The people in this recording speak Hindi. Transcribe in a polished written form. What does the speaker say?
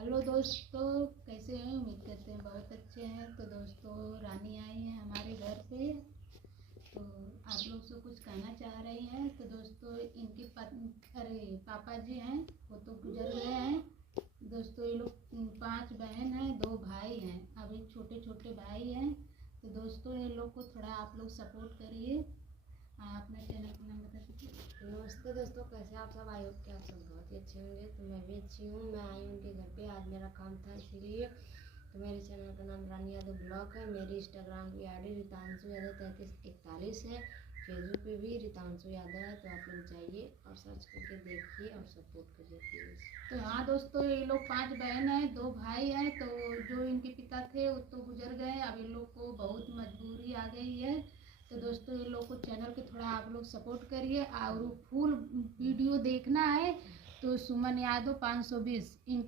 हेलो दोस्तों, कैसे हैं? उम्मीद करते हैं बहुत अच्छे हैं। तो दोस्तों, रानी आई है हमारे घर पे, तो आप लोग से कुछ कहना चाह रही हैं। तो दोस्तों, इनके पापा जी हैं, वो तो गुजर गए हैं। दोस्तों, ये लोग 5 बहन हैं, 2 भाई हैं। अभी छोटे छोटे भाई हैं। तो दोस्तों, ये लोग को थोड़ा आप लोग सपोर्ट करिए। अपना चैनल का नाम बता दीजिए। नमस्ते दोस्तों, कैसे आप सब? आई होप कि आप सब बहुत ही अच्छे होंगे। तो मैं भी अच्छी हूँ। मैं आई हूँ उनके घर पे, आज मेरा काम था इसीलिए। तो मेरे चैनल का नाम रानी यादव ब्लॉग है। मेरी इंस्टाग्राम की आईडी रितांशु यादव 3341 है। फेसबुक पे भी रितांशु यादव है। तो आप लोग जाइए और सर्च करके देखिए और सपोर्ट करिए प्लीज़। तो हाँ दोस्तों, ये लोग 5 बहन हैं, 2 भाई हैं। तो जो इनके पिता थे वो तो गुजर गए। अब इन लोग को बहुत मजबूरी आ गई है। तो दोस्तों, ये लोग को चैनल के थोड़ा आप लोग सपोर्ट करिए। और फुल वीडियो देखना है तो सुमन यादव 520 इनके